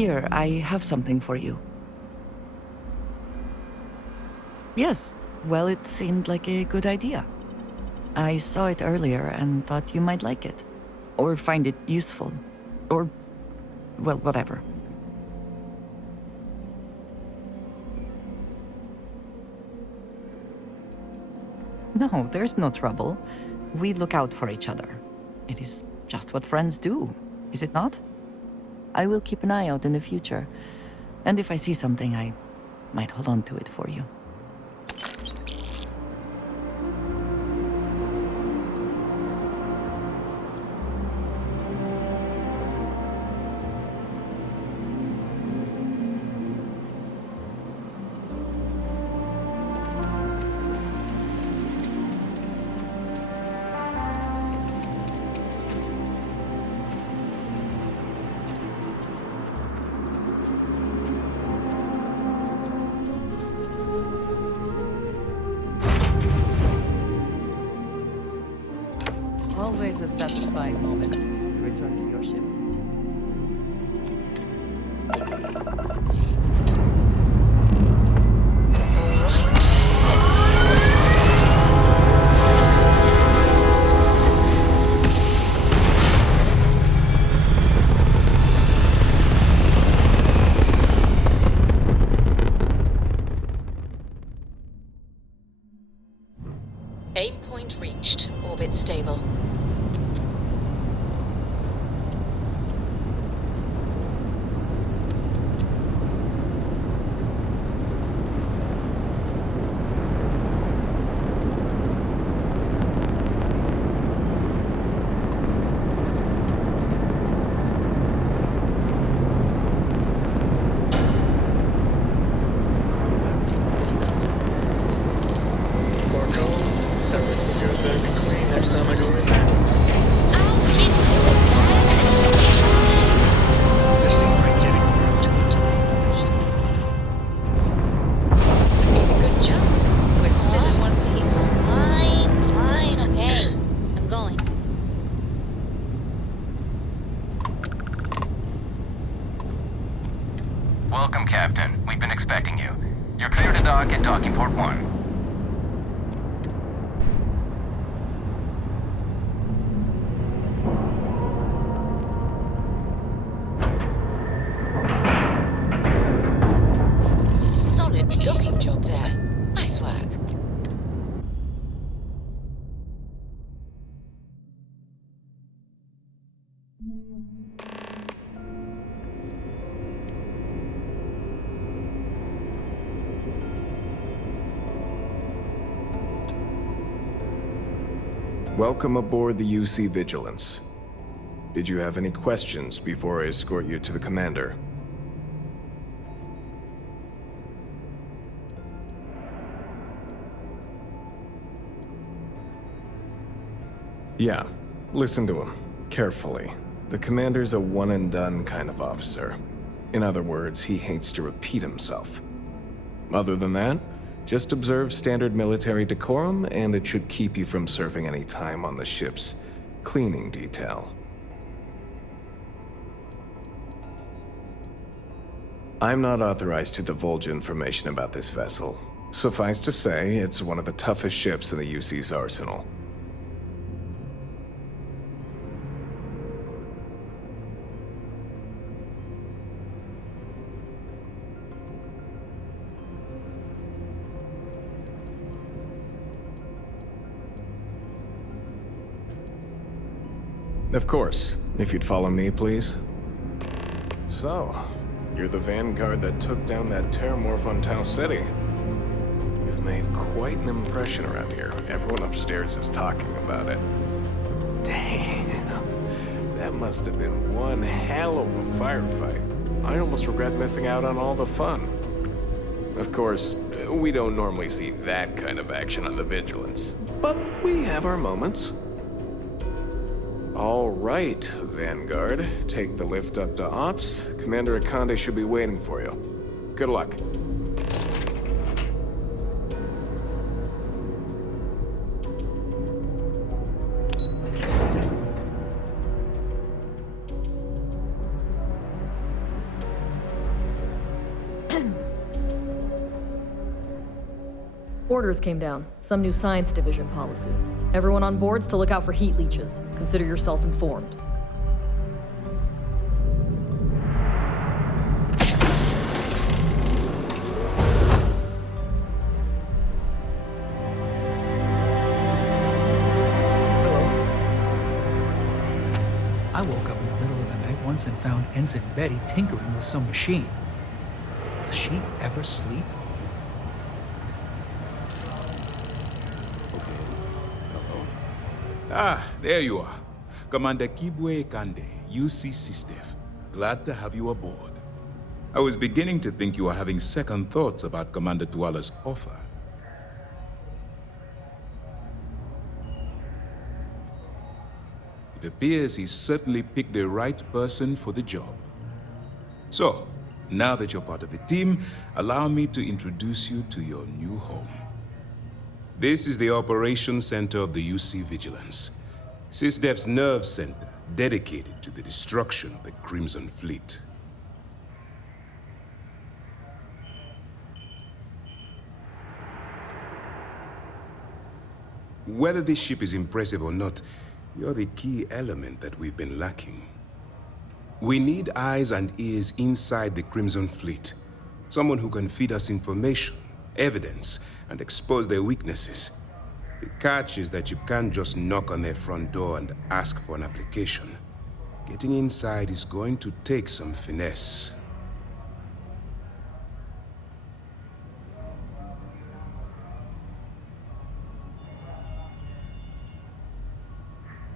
Here, I have something for you. Yes, well, it seemed like a good idea. I saw it earlier and thought you might like it. Or find it useful. Or, well, whatever. No, there's no trouble. We look out for each other. It is just what friends do, is it not? I will keep an eye out in the future. And if I see something, I might hold on to it for you. Always a satisfying moment to return to your ship. Aim point reached. Orbit stable. Welcome, Captain. We've been expecting you. You're clear to dock at docking port 1. Solid docking job there. Nice work. Welcome aboard the UC Vigilance. Did you have any questions before I escort you to the commander? Yeah, listen to him carefully. The commander's a one-and-done kind of officer. In other words, he hates to repeat himself. Other than that, just observe standard military decorum, and it should keep you from serving any time on the ship's cleaning detail. I'm not authorized to divulge information about this vessel. Suffice to say, it's one of the toughest ships in the UC's arsenal. Of course, if you'd follow me, please. So, you're the vanguard that took down that terramorph on Tau City. You've made quite an impression around here. Everyone upstairs is talking about it. Damn, that must have been one hell of a firefight. I almost regret missing out on all the fun. Of course, we don't normally see that kind of action on the Vigilance, but we have our moments. All right, Vanguard. Take the lift up to Ops. Commander Akande should be waiting for you. Good luck. Orders came down. Some new science division policy. Everyone on board's to look out for heat leeches. Consider yourself informed. I woke up in the middle of the night once and found Ensign Betty tinkering with some machine. Does she ever sleep? Ah, there you are. Commander Kibwe Kande, UC SysDef. Glad to have you aboard. I was beginning to think you were having second thoughts about Commander Tuala's offer. It appears he's certainly picked the right person for the job. So, now that you're part of the team, allow me to introduce you to your new home. This is the Operations Center of the UC Vigilance, SysDef's nerve center dedicated to the destruction of the Crimson Fleet. Whether this ship is impressive or not, you're the key element that we've been lacking. We need eyes and ears inside the Crimson Fleet. Someone who can feed us information, evidence, and expose their weaknesses. The catch is that you can't just knock on their front door and ask for an application. Getting inside is going to take some finesse.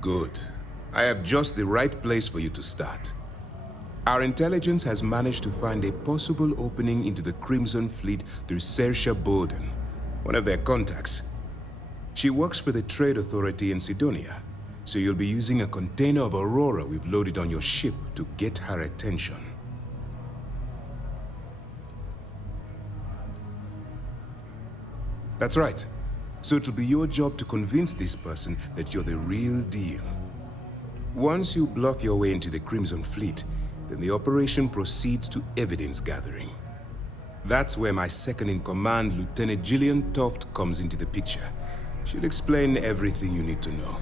Good. I have just the right place for you to start. Our intelligence has managed to find a possible opening into the Crimson Fleet through Saoirse Bowden, one of their contacts. She works for the Trade Authority in Sidonia, so you'll be using a container of Aurora we've loaded on your ship to get her attention. That's right. So it'll be your job to convince this person that you're the real deal. Once you bluff your way into the Crimson Fleet, then the operation proceeds to evidence gathering. That's where my second-in-command, Lieutenant Gillian Toft, comes into the picture. She'll explain everything you need to know.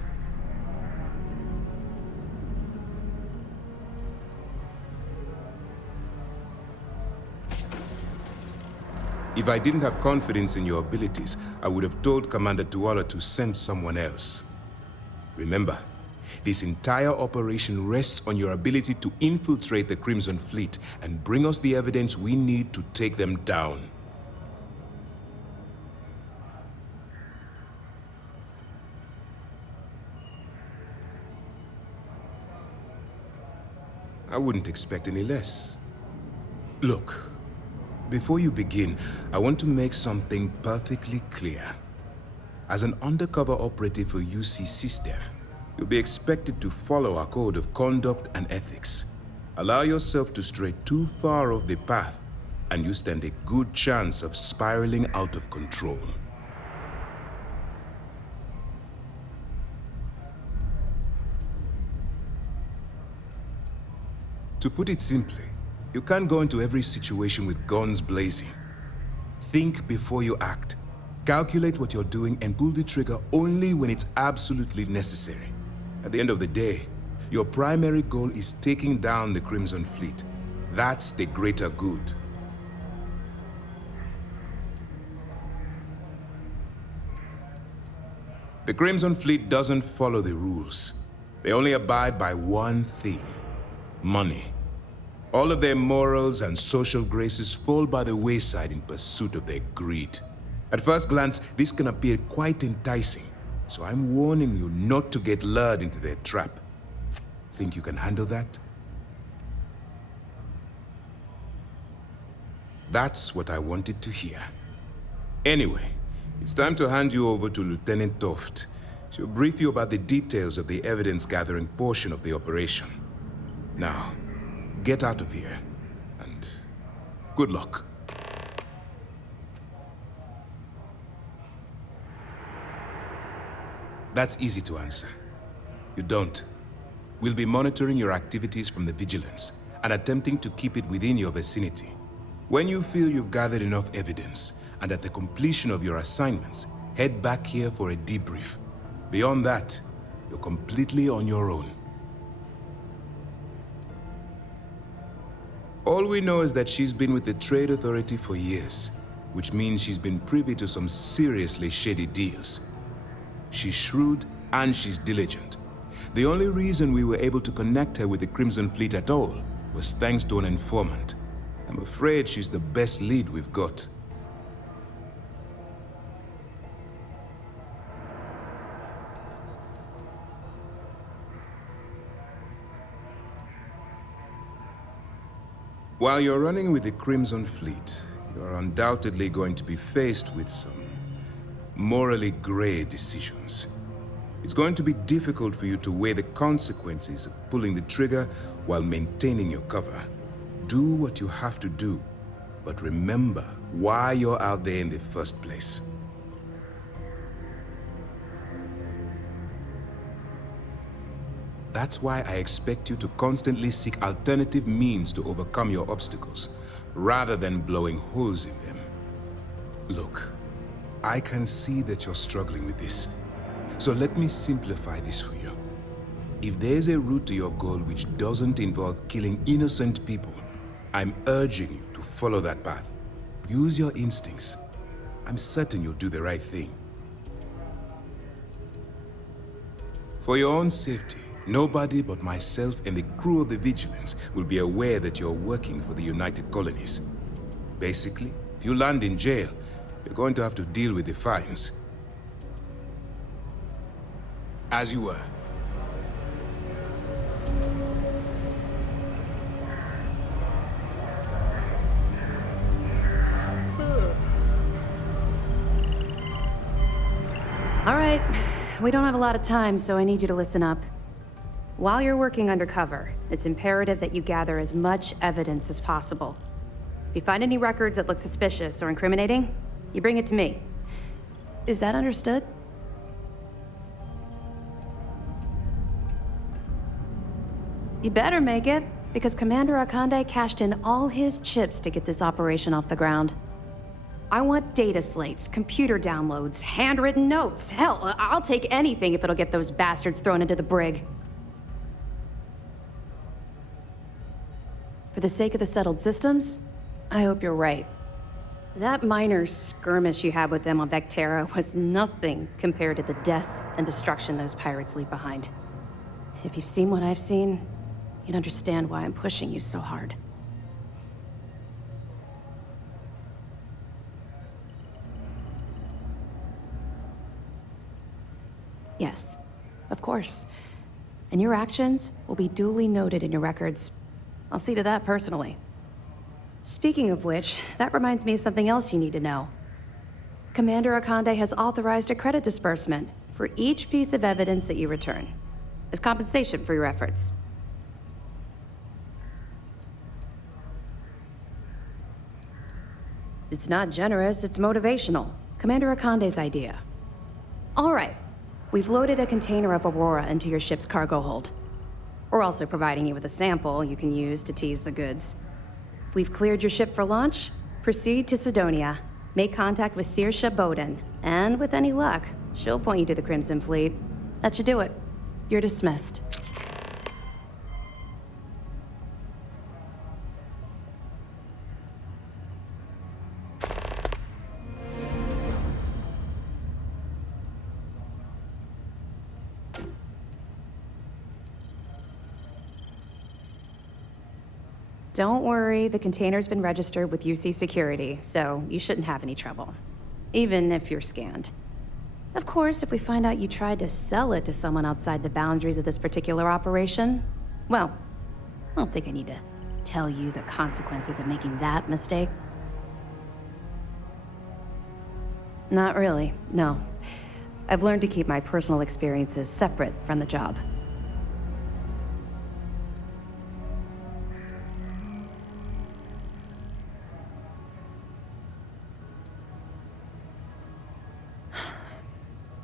If I didn't have confidence in your abilities, I would have told Commander Tuala to send someone else. Remember, this entire operation rests on your ability to infiltrate the Crimson Fleet and bring us the evidence we need to take them down. I wouldn't expect any less. Look, before you begin, I want to make something perfectly clear. As an undercover operative for UC SysDef, you'll be expected to follow our code of conduct and ethics. Allow yourself to stray too far off the path, and you stand a good chance of spiraling out of control. To put it simply, you can't go into every situation with guns blazing. Think before you act. Calculate what you're doing and pull the trigger only when it's absolutely necessary. At the end of the day, your primary goal is taking down the Crimson Fleet. That's the greater good. The Crimson Fleet doesn't follow the rules. They only abide by one thing: money. All of their morals and social graces fall by the wayside in pursuit of their greed. At first glance, this can appear quite enticing, so I'm warning you not to get lured into their trap. Think you can handle that? That's what I wanted to hear. Anyway, it's time to hand you over to Lieutenant Toft. She'll brief you about the details of the evidence-gathering portion of the operation. Now, get out of here, and good luck. That's easy to answer. You don't. We'll be monitoring your activities from the Vigilance and attempting to keep it within your vicinity. When you feel you've gathered enough evidence, and at the completion of your assignments, head back here for a debrief. Beyond that, you're completely on your own. All we know is that she's been with the Trade Authority for years, which means she's been privy to some seriously shady deals. She's shrewd and she's diligent. The only reason we were able to connect her with the Crimson Fleet at all was thanks to an informant. I'm afraid she's the best lead we've got. While you're running with the Crimson Fleet, you're undoubtedly going to be faced with some morally gray decisions. It's going to be difficult for you to weigh the consequences of pulling the trigger while maintaining your cover. Do what you have to do, but remember why you're out there in the first place. That's why I expect you to constantly seek alternative means to overcome your obstacles, rather than blowing holes in them. Look, I can see that you're struggling with this. So let me simplify this for you. If there's a route to your goal which doesn't involve killing innocent people, I'm urging you to follow that path. Use your instincts. I'm certain you'll do the right thing. For your own safety, nobody but myself and the crew of the Vigilance will be aware that you're working for the United Colonies. Basically, if you land in jail, you're going to have to deal with the fines. As you were. All right, we don't have a lot of time, so I need you to listen up. While you're working undercover, it's imperative that you gather as much evidence as possible. If you find any records that look suspicious or incriminating, you bring it to me. Is that understood? You better make it, because Commander Akande cashed in all his chips to get this operation off the ground. I want data slates, computer downloads, handwritten notes. Hell, I'll take anything if it'll get those bastards thrown into the brig. For the sake of the settled systems, I hope you're right. That minor skirmish you had with them on Vectera was nothing compared to the death and destruction those pirates leave behind. If you've seen what I've seen, you'd understand why I'm pushing you so hard. Yes, of course. And your actions will be duly noted in your records. I'll see to that personally. Speaking of which, that reminds me of something else you need to know. Commander Akande has authorized a credit disbursement for each piece of evidence that you return, as compensation for your efforts. It's not generous, it's motivational. Commander Akande's idea. All right. We've loaded a container of Aurora into your ship's cargo hold. We're also providing you with a sample you can use to tease the goods. We've cleared your ship for launch. Proceed to Sidonia. Make contact with Saoirse Bowden. And with any luck, she'll point you to the Crimson Fleet. That should do it. You're dismissed. Don't worry, the container's been registered with UC Security, so you shouldn't have any trouble. Even if you're scanned. Of course, if we find out you tried to sell it to someone outside the boundaries of this particular operation, well, I don't think I need to tell you the consequences of making that mistake. Not really, no. I've learned to keep my personal experiences separate from the job.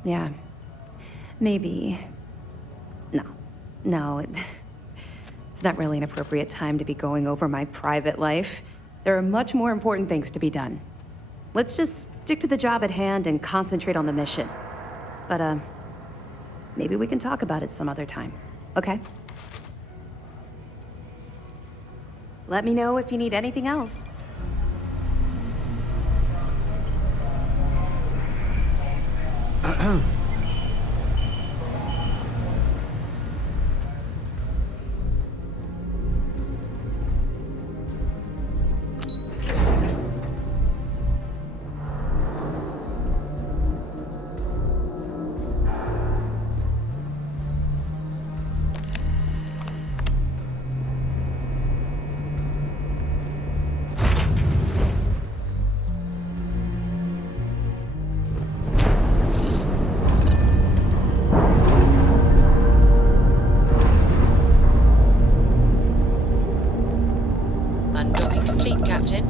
Yeah. Maybe. No. It's not really an appropriate time to be going over my private life. There are much more important things to be done. Let's just stick to the job at hand and concentrate on the mission. But, maybe we can talk about it some other time, okay? Let me know if you need anything else. Undocking complete, Captain.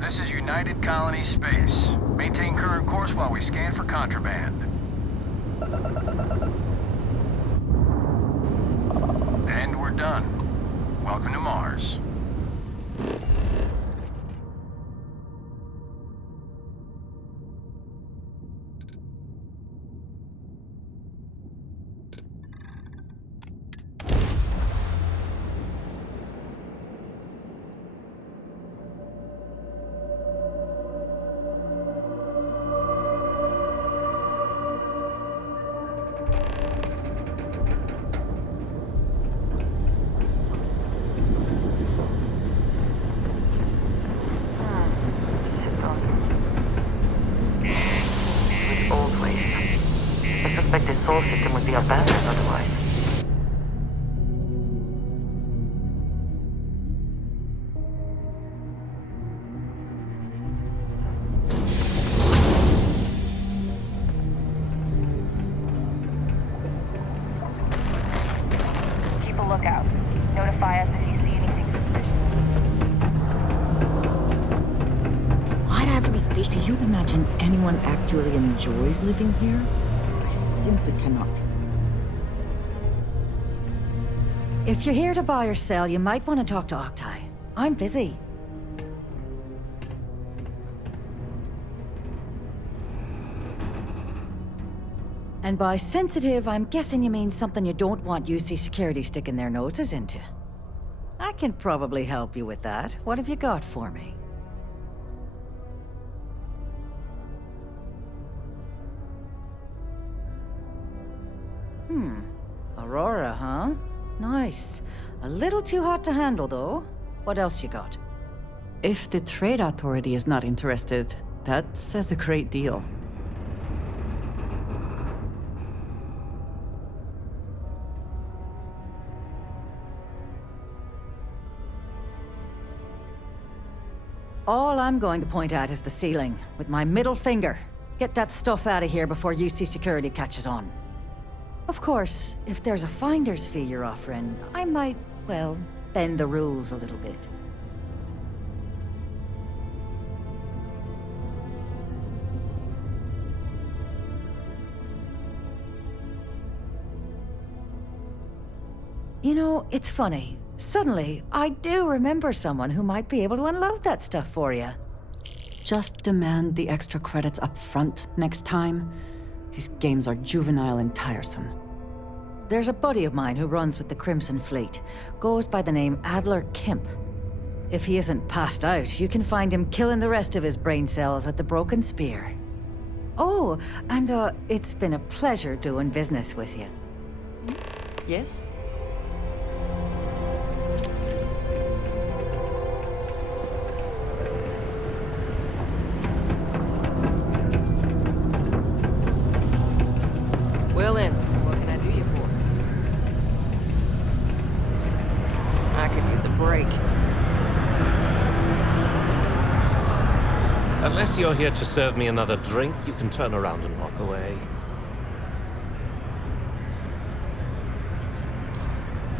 This is United Colony Space. Maintain current course while we scan for contraband. And we're done. Welcome to Mars. Old waste. I suspect the soul system would be abandoned otherwise. Keep a lookout. Notify us if you see anything suspicious. Why'd I have to be stitched? Do you imagine anyone actually enjoys living here? I simply cannot. If you're here to buy or sell, you might want to talk to Octai. I'm busy. And by sensitive, I'm guessing you mean something you don't want UC security sticking their noses into. I can probably help you with that. What have you got for me? Aurora, huh? Nice. A little too hot to handle, though. What else you got? If the trade authority is not interested, that says a great deal. All I'm going to point at is the ceiling, with my middle finger. Get that stuff out of here before UC security catches on. Of course, if there's a finder's fee you're offering, I might, well, bend the rules a little bit. You know, it's funny. Suddenly, I do remember someone who might be able to unload that stuff for you. Just demand the extra credits up front next time. These games are juvenile and tiresome. There's a buddy of mine who runs with the Crimson Fleet. Goes by the name Adler Kemp. If he isn't passed out, you can find him killing the rest of his brain cells at the Broken Spear. Oh, and it's been a pleasure doing business with you. Yes? Well then, what can I do you for? I could use a break. Unless you're here to serve me another drink, you can turn around and walk away.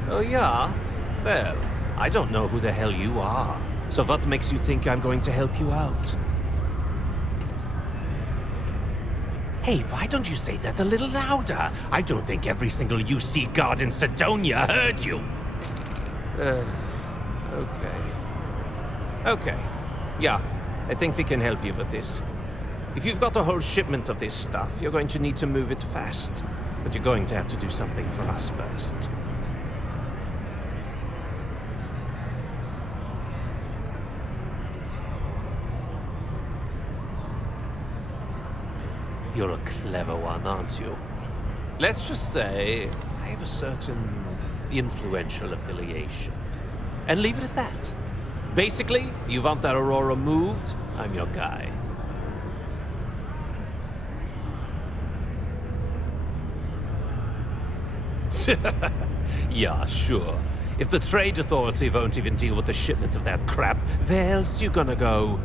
Oh yeah? Well, I don't know who the hell you are. So what makes you think I'm going to help you out? Hey, why don't you say that a little louder? I don't think every single UC guard in Sidonia heard you. Okay. Okay. Yeah, I think we can help you with this. If you've got a whole shipment of this stuff, you're going to need to move it fast. But you're going to have to do something for us first. You're a clever one, aren't you? Let's just say I have a certain influential affiliation. And leave it at that. Basically, you want that Aurora moved, I'm your guy. Yeah, sure. If the Trade Authority won't even deal with the shipment of that crap, where else you gonna go?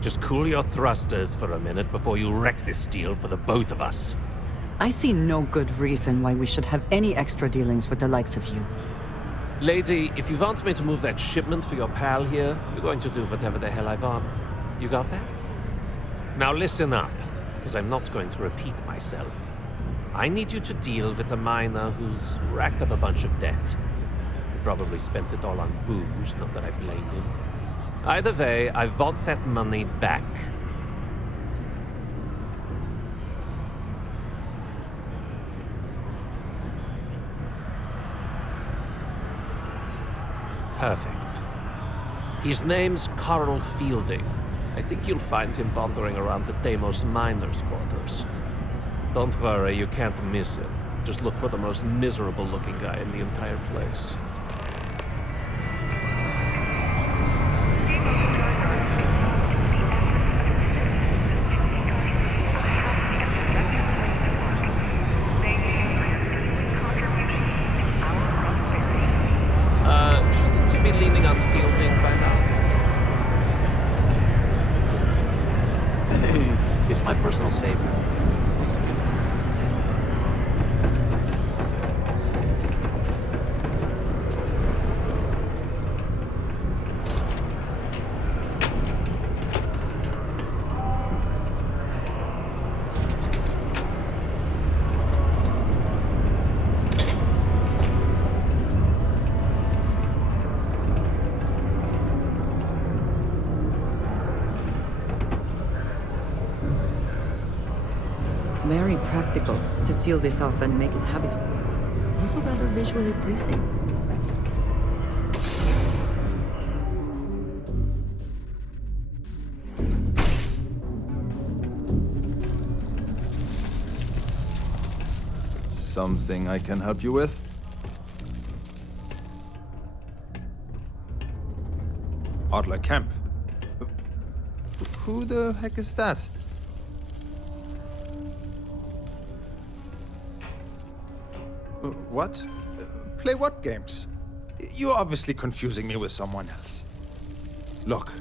Just cool your thrusters for a minute before you wreck this deal for the both of us. I see no good reason why we should have any extra dealings with the likes of you. Lady, if you want me to move that shipment for your pal here, you're going to do whatever the hell I want. You got that? Now listen up, because I'm not going to repeat myself. I need you to deal with a miner who's racked up a bunch of debt. He probably spent it all on booze, not that I blame him. Either way, I want that money back. Perfect. His name's Carl Fielding. I think you'll find him wandering around the Deimos miners' quarters. Don't worry, you can't miss him. Just look for the most miserable-looking guy in the entire place. Shouldn't you be leaning on Fielding by now? Hey, it's my personal savior. Very practical to seal this off and make it habitable. Also rather visually pleasing. Something I can help you with? Adler Kemp. Who the heck is that? What? Play what games? You're obviously confusing me with someone else. Look,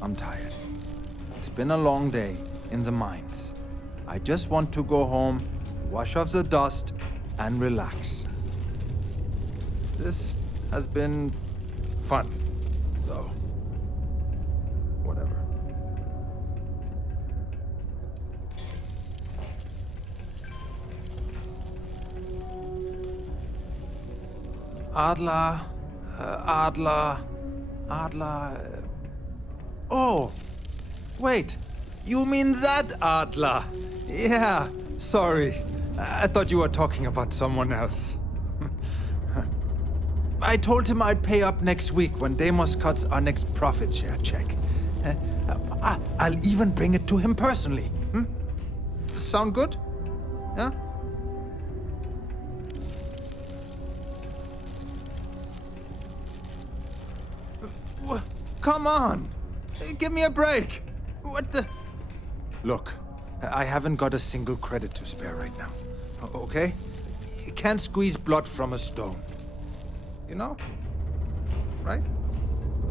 I'm tired. It's been a long day in the mines. I just want to go home, wash off the dust, and relax. This has been fun, though. Whatever. Adler. Oh, wait. You mean that Adler? Yeah, sorry. I thought you were talking about someone else. I told him I'd pay up next week when Deimos cuts our next profit share check. I'll even bring it to him personally. Sound good? Yeah? Come on! Give me a break! What the... Look, I haven't got a single credit to spare right now. Okay? You can't squeeze blood from a stone. You know? Right?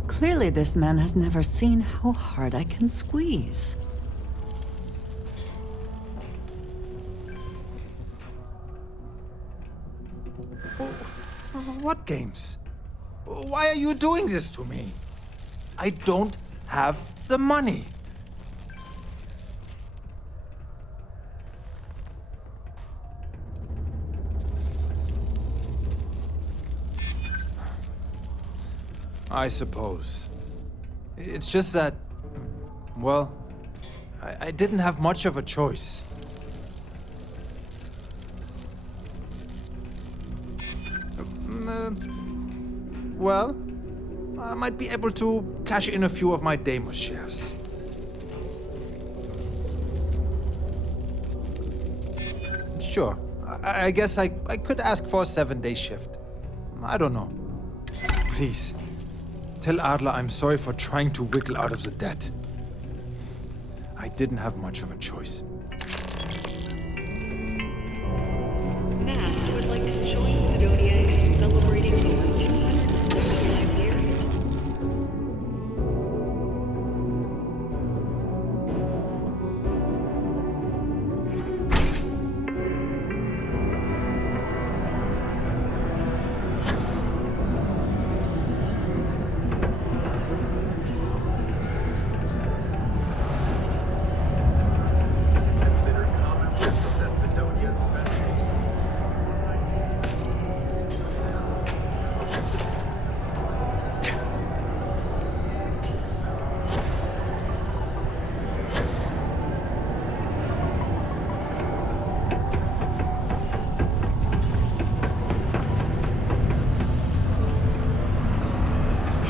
Clearly, this man has never seen how hard I can squeeze. What games? Why are you doing this to me? I don't have the money. I suppose. It's just that, well, I didn't have much of a choice. Well, I might be able to cash in a few of my Deimos shares. Sure. I guess I could ask for a 7-day shift. I don't know. Please, tell Adler I'm sorry for trying to wiggle out of the debt. I didn't have much of a choice. Matt would like to join the Zodiac celebrating over 275 years.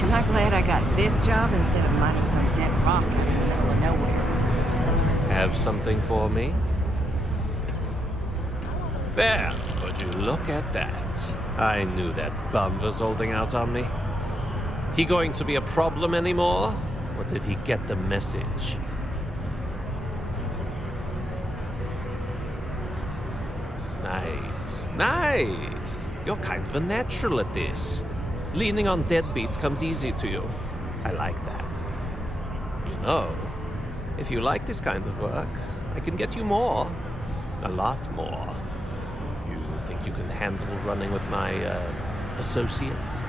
Am I glad I got this job instead of mining some dead rock out in the middle of nowhere? Have something for me? There, would you look at that? I knew that bum was holding out on me. He going to be a problem anymore? Or did he get the message? Nice, nice. You're kind of a natural at this. Leaning on deadbeats comes easy to you. I like that. You know, if you like this kind of work, I can get you more. A lot more. You think you can handle running with my, associates?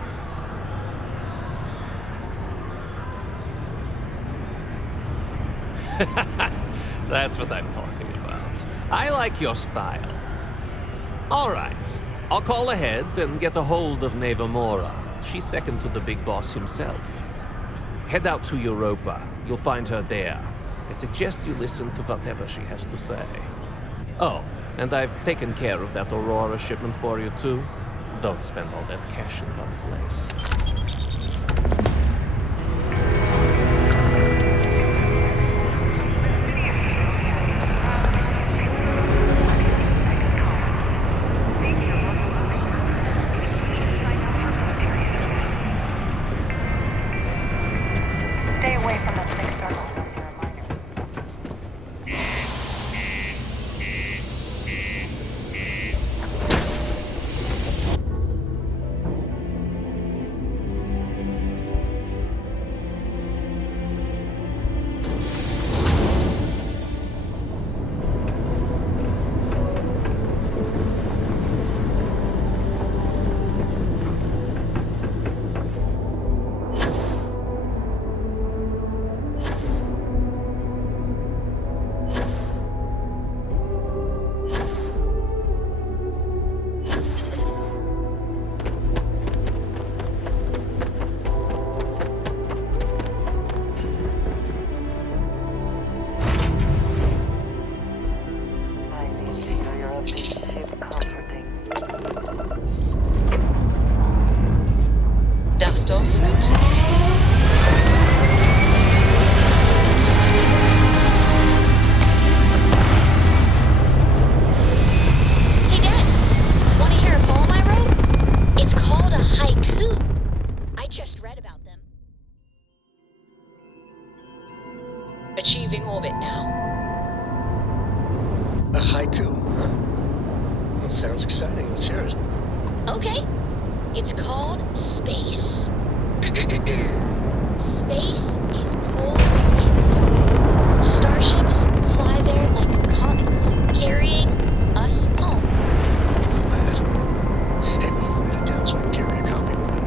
That's what I'm talking about. I like your style. All right. I'll call ahead and get a hold of Nevamora. She's second to the big boss himself. Head out to Europa. You'll find her there. I suggest you listen to whatever she has to say. Oh, and I've taken care of that Aurora shipment for you too. Don't spend all that cash in one place. Stay away from the Sixth Circle, that's your reminder. Dust off complete. Hey Dad, wanna hear a poem I wrote? It's called a haiku. I just read about them. Achieving orbit now. A haiku, huh? That sounds exciting. Let's hear it. Okay. It's called space. Space is cold and dark. Starships fly there like comets, carrying us home. Hey, write it down so I can carry a copy with me.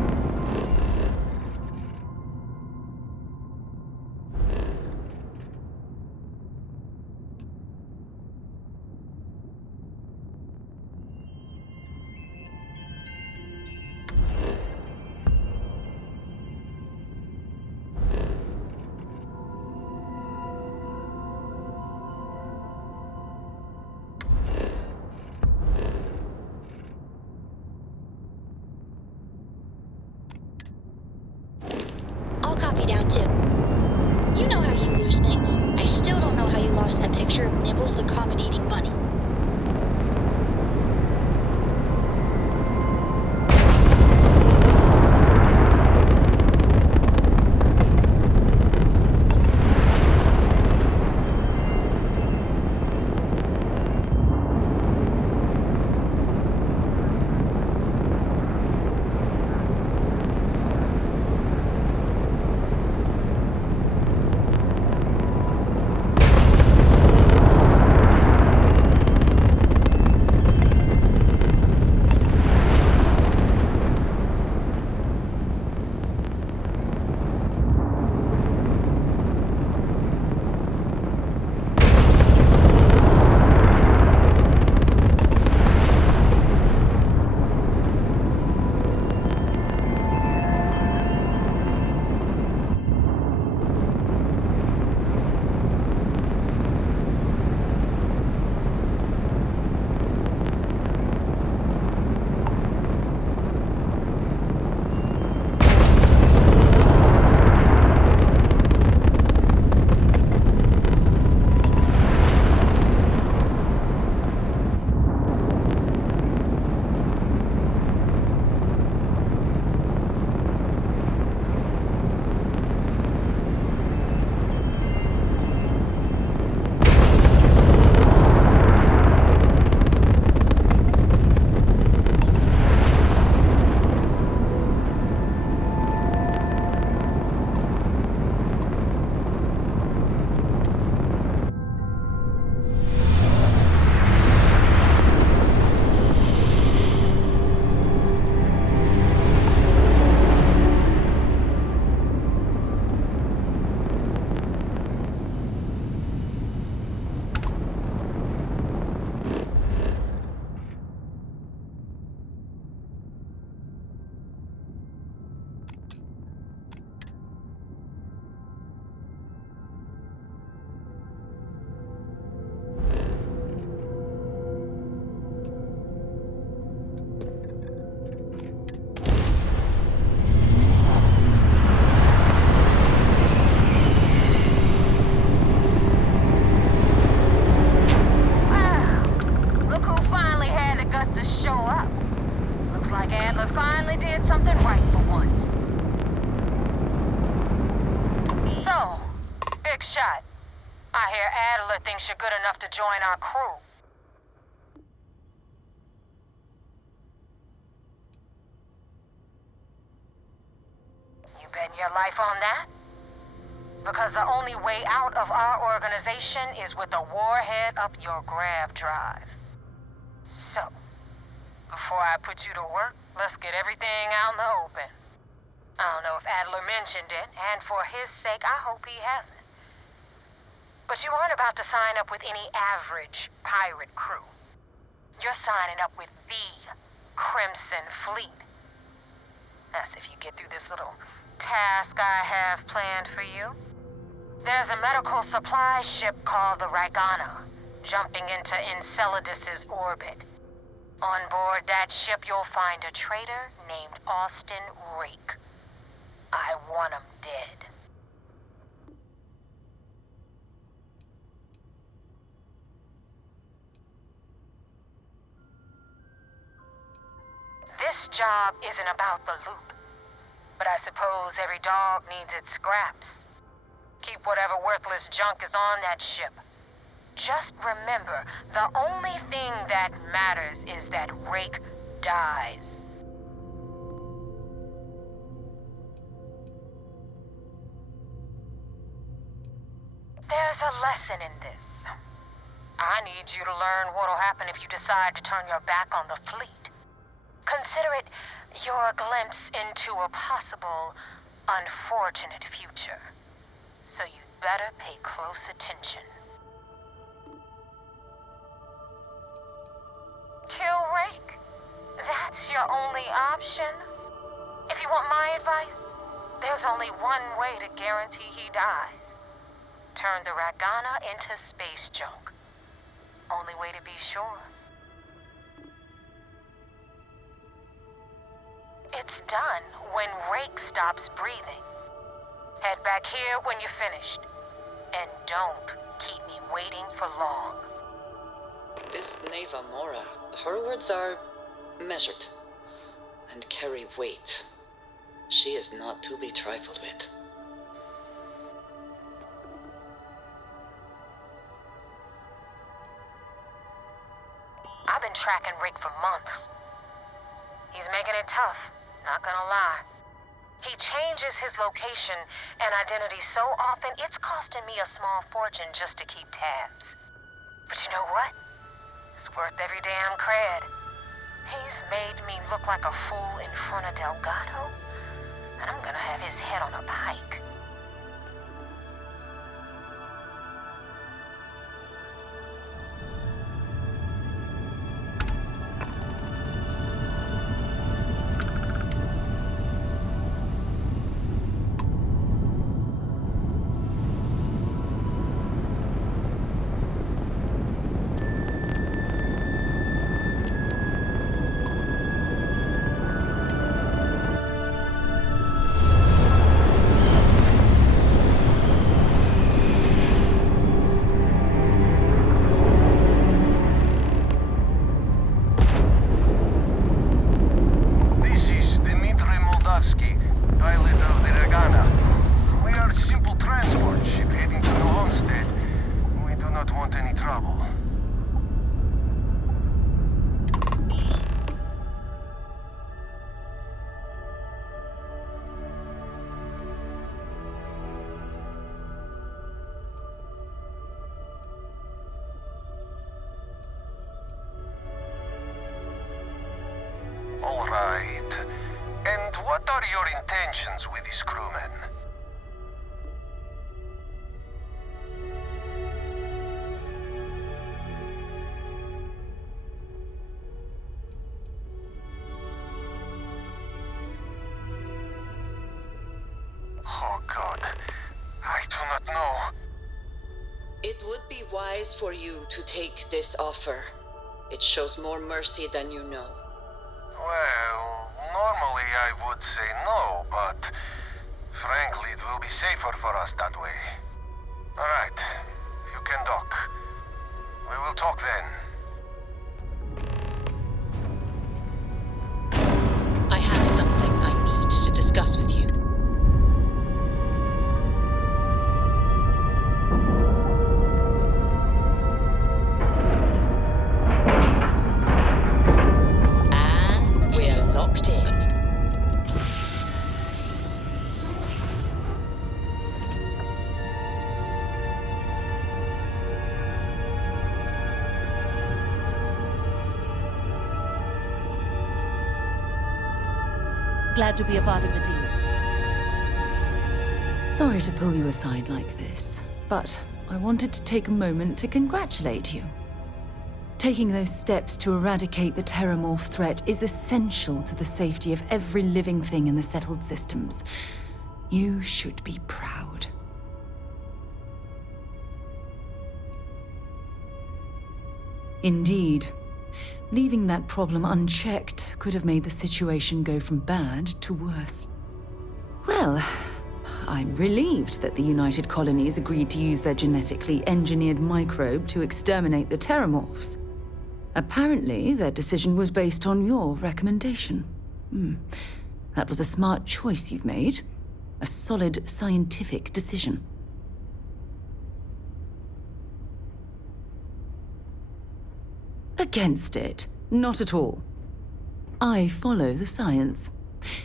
I'll copy down too. You know how you lose things. I still don't know how you lost that picture of Nibbles the comet-eating bunny. I hear Adler thinks you're good enough to join our crew. You betting your life on that? Because the only way out of our organization is with a warhead up your grav drive. So, before I put you to work, let's get everything out in the open. I don't know if Adler mentioned it, and for his sake, I hope he hasn't. But you aren't about to sign up with any average pirate crew. You're signing up with the Crimson Fleet. That's if you get through this little task I have planned for you. There's a medical supply ship called the Ragana, jumping into Enceladus's orbit. On board that ship, you'll find a traitor named Austin Rake. I want him dead. This job isn't about the loot, but I suppose every dog needs its scraps. Keep whatever worthless junk is on that ship. Just remember, the only thing that matters is that Rake dies. There's a lesson in this. I need you to learn what'll happen if you decide to turn your back on the fleet. Consider it your glimpse into a possible, unfortunate future. So you'd better pay close attention. Kill Rake? That's your only option? If you want my advice, there's only one way to guarantee he dies. Turn the Ragana into space junk. Only way to be sure. It's done when Rake stops breathing. Head back here when you're finished. And don't keep me waiting for long. This Neva Mora, her words are measured and carry weight. She is not to be trifled with. I've been tracking Rick for months. He's making it tough, not gonna lie. He changes his location and identity so often, it's costing me a small fortune just to keep tabs. But you know what? It's worth every damn cred. He's made me look like a fool in front of Delgado, and I'm gonna have his head on a pike. All right. And what are your intentions with these crewmen? Oh, God. I do not know. It would be wise for you to take this offer. It shows more mercy than you know. Well, normally I would say no, but frankly, it will be safer for us that way. All right, you can dock. We will talk then. I have something I need to discuss with you. And we're locked in. Glad to be a part of the team. Sorry to pull you aside like this, but I wanted to take a moment to congratulate you. Taking those steps to eradicate the Terramorph threat is essential to the safety of every living thing in the settled systems. You should be proud. Indeed. Leaving that problem unchecked could have made the situation go from bad to worse. Well, I'm relieved that the United Colonies agreed to use their genetically engineered microbe to exterminate the Terramorphs. Apparently, their decision was based on your recommendation. That was a smart choice you've made. A solid scientific decision. Against it. Not at all. I follow the science.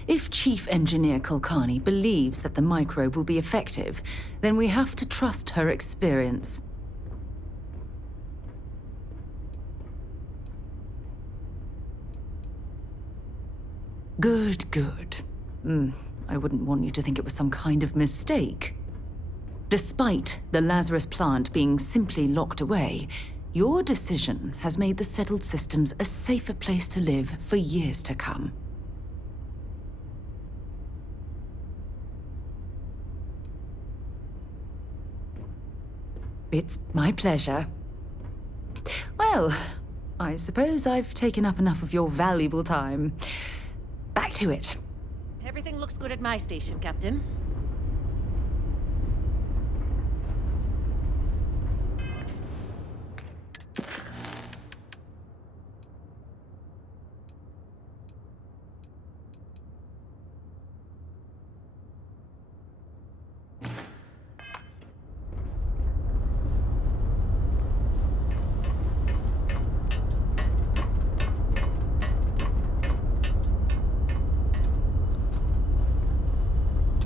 If Chief Engineer Kulkarni believes that the microbe will be effective, then we have to trust her experience. Good, good. I wouldn't want you to think it was some kind of mistake. Despite the Lazarus plant being simply locked away, your decision has made the settled systems a safer place to live for years to come. It's my pleasure. Well, I suppose I've taken up enough of your valuable time. Back to it. Everything looks good at my station, Captain.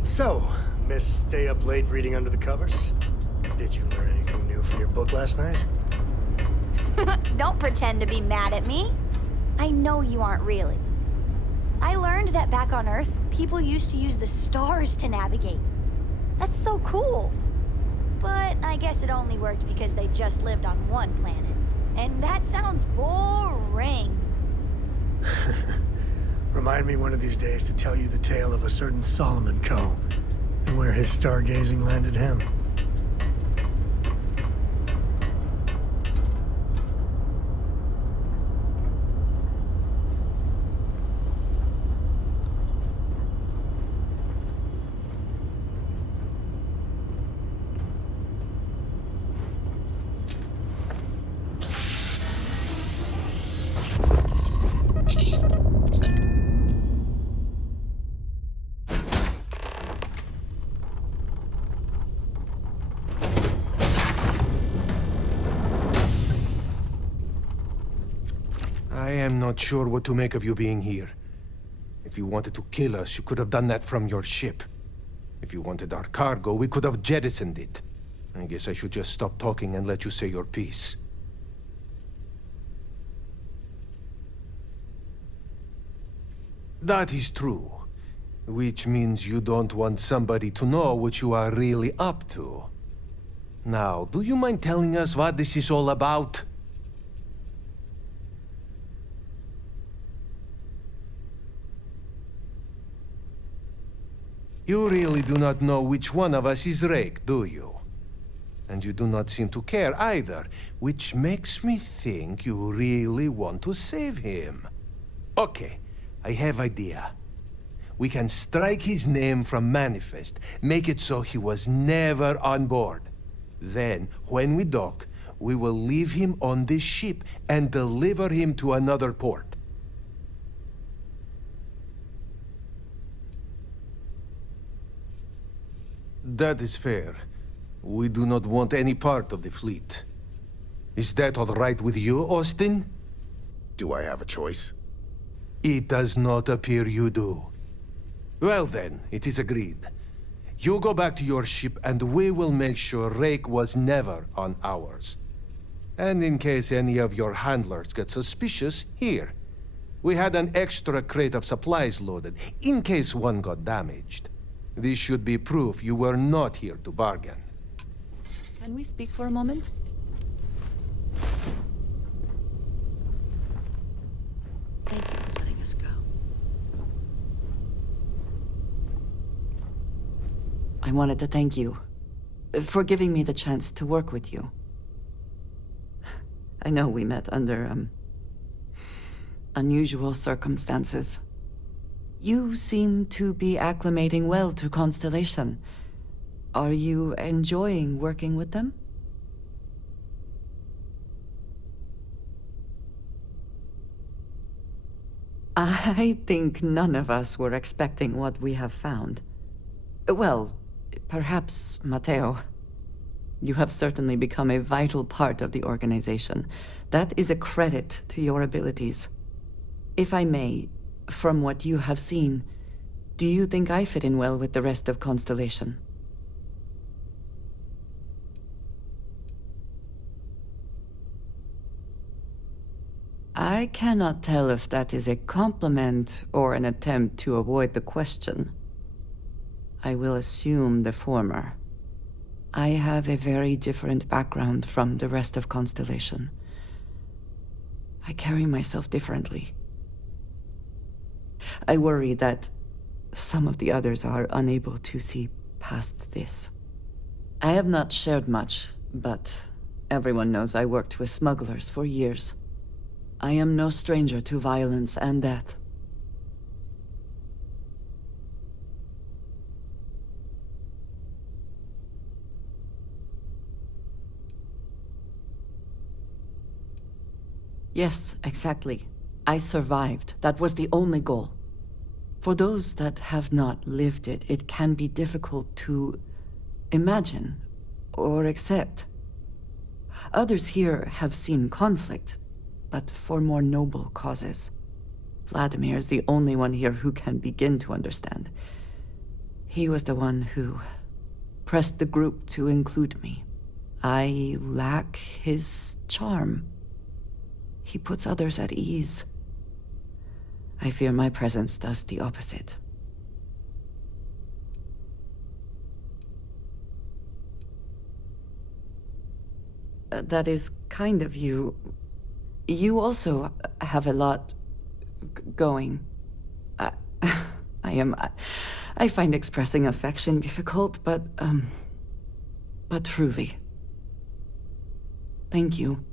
So, Miss Stay Up Late reading under the covers? Did you learn anything new from your book last night? Don't pretend to be mad at me. I know you aren't really. I learned that back on Earth, people used to use the stars to navigate. That's so cool. But I guess it only worked because they just lived on one planet. And that sounds boring. Remind me one of these days to tell you the tale of a certain Solomon Coe, and where his stargazing landed him. I am not sure what to make of you being here. If you wanted to kill us, you could have done that from your ship. If you wanted our cargo, we could have jettisoned it. I guess I should just stop talking and let you say your piece. That is true. Which means you don't want somebody to know what you are really up to. Now, do you mind telling us what this is all about? You really do not know which one of us is Rake, do you? And you do not seem to care either, which makes me think you really want to save him. Okay, I have idea. We can strike his name from Manifest, make it so he was never on board. Then, when we dock, we will leave him on this ship and deliver him to another port. That is fair. We do not want any part of the fleet. Is that all right with you, Austin? Do I have a choice? It does not appear you do. Well then, it is agreed. You go back to your ship and we will make sure Rake was never on ours. And in case any of your handlers get suspicious, here. We had an extra crate of supplies loaded, in case one got damaged. This should be proof you were not here to bargain. Can we speak for a moment? Thank you for letting us go. I wanted to thank you for giving me the chance to work with you. I know we met under, unusual circumstances. You seem to be acclimating well to Constellation. Are you enjoying working with them? I think none of us were expecting what we have found. Well, perhaps Mateo. You have certainly become a vital part of the organization. That is a credit to your abilities. If I may, from what you have seen, Do you think I fit in well with the rest of Constellation? I cannot tell if that is a compliment or an attempt to avoid the question. I will assume the former. I have a very different background from the rest of Constellation. I carry myself differently. I worry that some of the others are unable to see past this. I have not shared much, but everyone knows I worked with smugglers for years. I am no stranger to violence and death. Yes, exactly. I survived. That was the only goal. For those that have not lived it, it can be difficult to imagine or accept. Others here have seen conflict, but for more noble causes. Vladimir is the only one here who can begin to understand. He was the one who pressed the group to include me. I lack his charm. He puts others at ease. I fear my presence does the opposite. That is kind of you. You also have a lot going. I find expressing affection difficult, but truly. Thank you.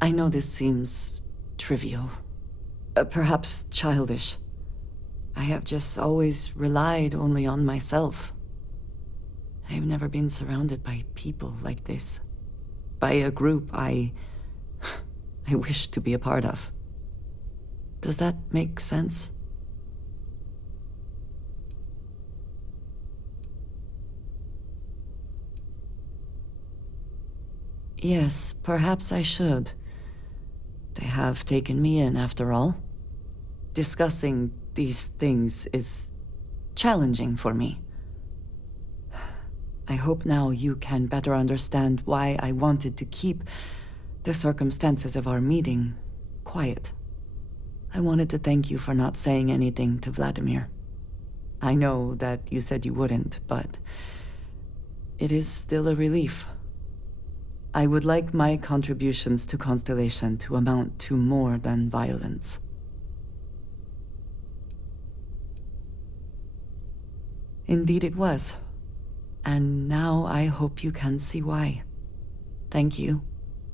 I know this seems trivial. Perhaps childish. I have just always relied only on myself. I have never been surrounded by people like this. By a group I wish to be a part of. Does that make sense? Yes, perhaps I should. They have taken me in, after all. Discussing these things is challenging for me. I hope now you can better understand why I wanted to keep the circumstances of our meeting quiet. I wanted to thank you for not saying anything to Vladimir. I know that you said you wouldn't, but it is still a relief. I would like my contributions to Constellation to amount to more than violence. Indeed it was. And now I hope you can see why. Thank you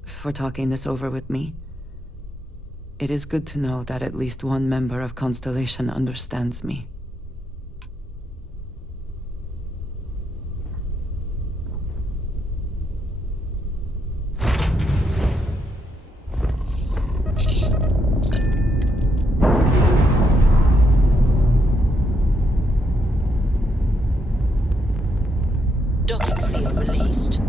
for talking this over with me. It is good to know that at least one member of Constellation understands me. Docking seal released.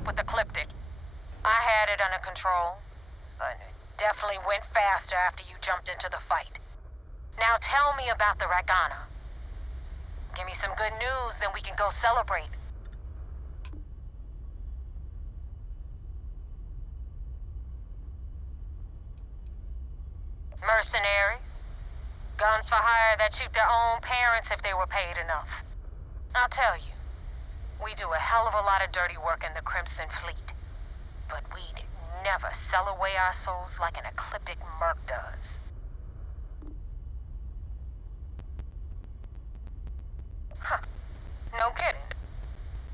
help with the Ecliptic. I had it under control, but it definitely went faster after you jumped into the fight. Now tell me about the Ragana. Give me some good news, then we can go celebrate. Mercenaries? Guns for hire that shoot their own parents if they were paid enough. I'll tell you, we do a hell of a lot of dirty work in the Crimson Fleet. But we'd never sell away our souls like an ecliptic merc does. Huh. No kidding.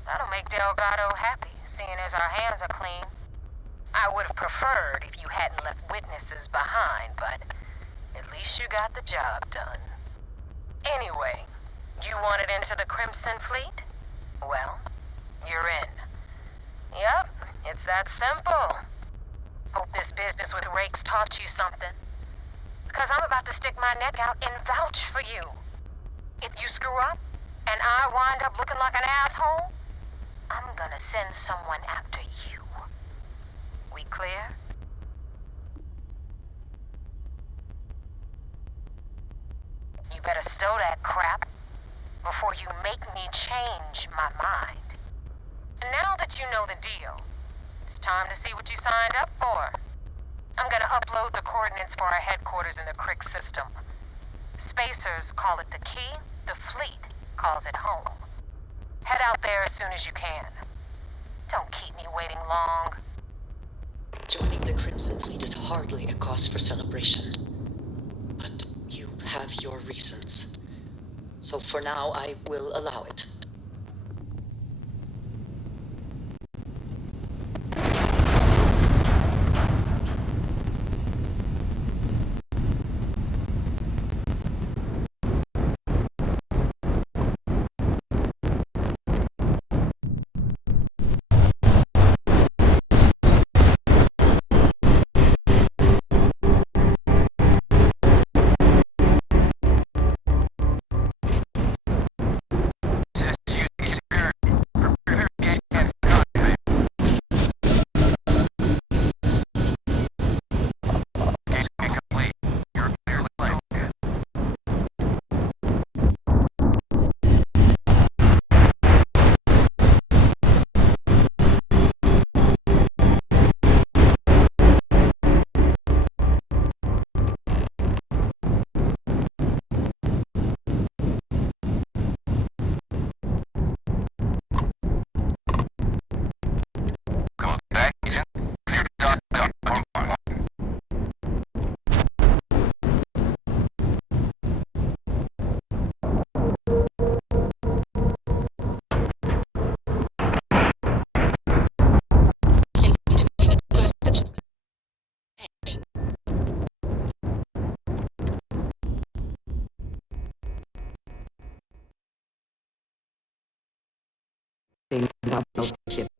That'll make Delgado happy, seeing as our hands are clean. I would have preferred if you hadn't left witnesses behind, but at least you got the job done. Anyway, you wanted into the Crimson Fleet? Well, you're in. Yep, it's that simple. Hope this business with rakes taught you something. Because I'm about to stick my neck out and vouch for you. If you screw up, and I wind up looking like an asshole, I'm gonna send someone after you. We clear? You better stow that crap before you make me change my mind. And now that you know the deal, it's time to see what you signed up for. I'm gonna upload the coordinates for our headquarters in the Crick system. Spacers call it the key, the fleet calls it home. Head out there as soon as you can. Don't keep me waiting long. Joining the Crimson Fleet is hardly a cause for celebration. But you have your reasons. So for now, I will allow it.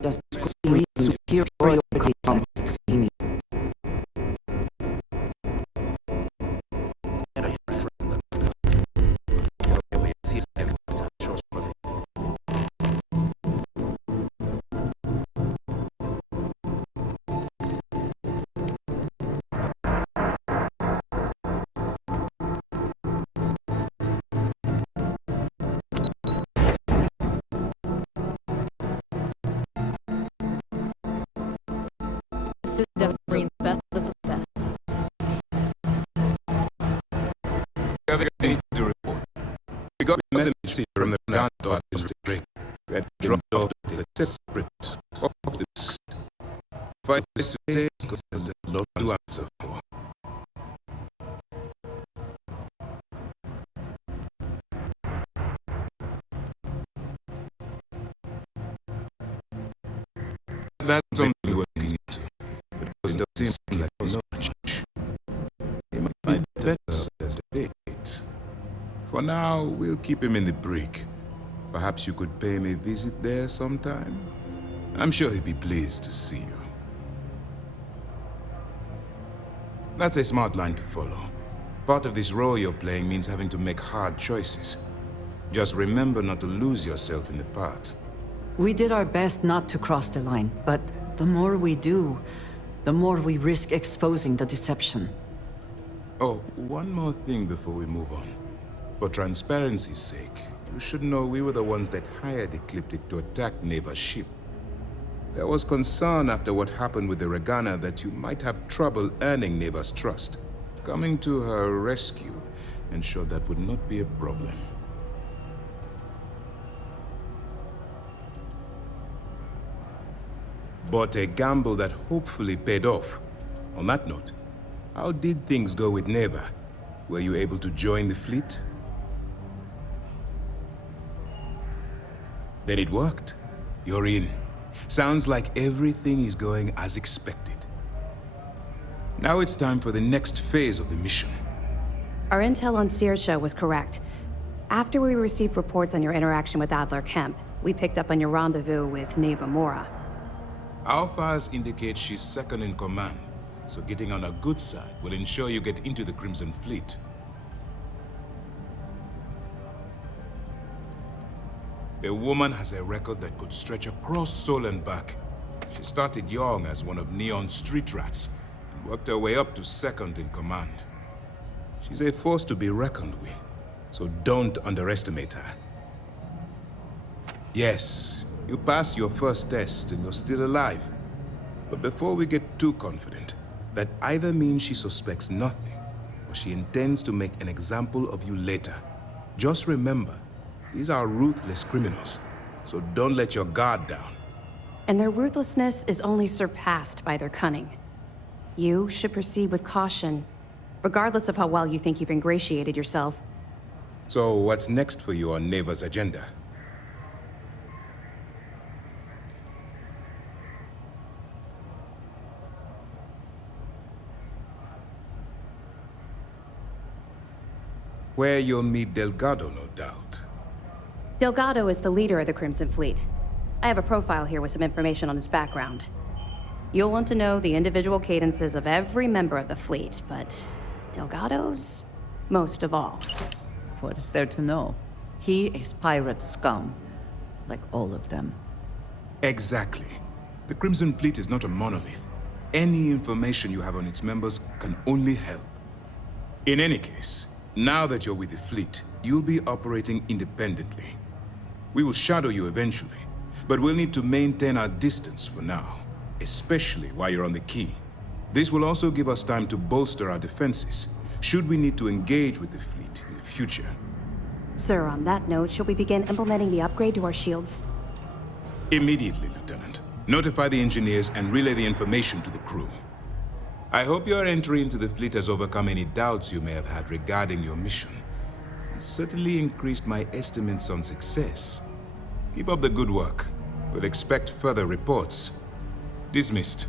Just scream superiority amongst me. Definitely the best of the best. To report. We got a message from the ground district. We had dropped off the separate of the discs. 5 days because the Lord to answer for. That's something we're looking into. But it doesn't seem like there's much. It might be better as a date. For now, we'll keep him in the brig. Perhaps you could pay him a visit there sometime? I'm sure he'd be pleased to see you. That's a smart line to follow. Part of this role you're playing means having to make hard choices. Just remember not to lose yourself in the part. We did our best not to cross the line, but the more we do, the more we risk exposing the deception. Oh, one more thing before we move on. For transparency's sake, you should know we were the ones that hired Ecliptic to attack Neva's ship. There was concern after what happened with the Regana that you might have trouble earning Neva's trust. Coming to her rescue ensured that would not be a problem. But a gamble that hopefully paid off. On that note, how did things go with Neva? Were you able to join the fleet? Then it worked. You're in. Sounds like everything is going as expected. Now it's time for the next phase of the mission. Our intel on Saoirse was correct. After we received reports on your interaction with Adler Kemp, we picked up on your rendezvous with Neva Mora. Our files indicate she's second in command, so getting on her good side will ensure you get into the Crimson Fleet. The woman has a record that could stretch across Sol and back. She started young as one of Neon's street rats, and worked her way up to second in command. She's a force to be reckoned with, so don't underestimate her. Yes, you passed your first test and you're still alive. But before we get too confident, that either means she suspects nothing, or she intends to make an example of you later. Just remember, these are ruthless criminals, so don't let your guard down. And their ruthlessness is only surpassed by their cunning. You should proceed with caution, regardless of how well you think you've ingratiated yourself. So what's next for you on Neva's agenda? Where you'll meet Delgado, no doubt. Delgado is the leader of the Crimson Fleet. I have a profile here with some information on his background. You'll want to know the individual cadences of every member of the fleet, but Delgado's most of all. What is there to know? He is pirate scum, like all of them. Exactly. The Crimson Fleet is not a monolith. Any information you have on its members can only help. In any case, now that you're with the fleet, you'll be operating independently. We will shadow you eventually, but we'll need to maintain our distance for now, especially while you're on the Key. This will also give us time to bolster our defenses, should we need to engage with the fleet in the future. Sir, on that note, shall we begin implementing the upgrade to our shields? Immediately, Lieutenant. Notify the engineers and relay the information to the crew. I hope your entry into the fleet has overcome any doubts you may have had regarding your mission. It certainly increased my estimates on success. Keep up the good work. We'll expect further reports. Dismissed.